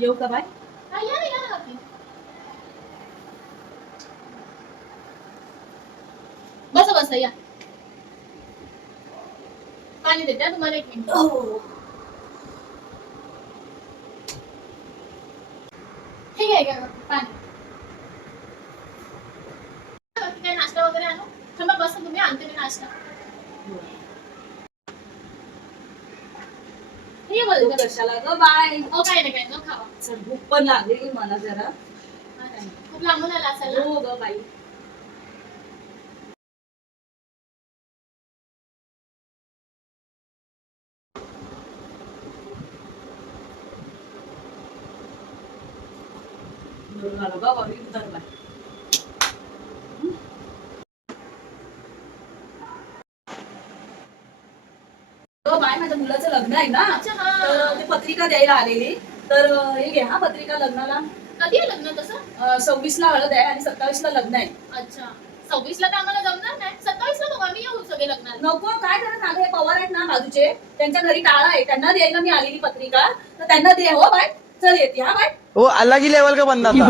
येऊ का बाय? हा या ना काकी. बसा बसा या. पाणी देते हा तुम्हाला 1 मिनिट. ठीक आहे का पाणी. बाकी काय नाश्ता वगैरे आणू? थांबा बसा तुम्ही आणते मी नाश्ता. हे तू बोल कशाला ग बाय? ओ काय नाही खावा. चल, भूक पण लागली मला जरा. खूप लांबून आला असाल ना? हो ग बाई. झालं ग बाई, उतर बाय. ग बाय, माझ्या मुलाचं लग्न आहे ना, अच्छा, हा. तर ते पत्रिका द्यायला आलेली. तर हे घे हा पत्रिका लग्नाला. कधी आहे लग्न तसं? 26ला हळद आहे आणि 27ला लग्न आहे. अच्छा. 26ला तर आम्हाला जमणार नाही. 27ला मग आम्ही येऊ सगळे लग्नाला. नको, काय करत ना, हे पवार आहेत ना बाजूचे, त्यांच्या घरी टाळा आहे, त्यांना द्यायला मी आलेली पत्रिका, तर त्यांना दे हो बाय. चल येते हा बाय. वो अलग ही लेवल का बंदा था.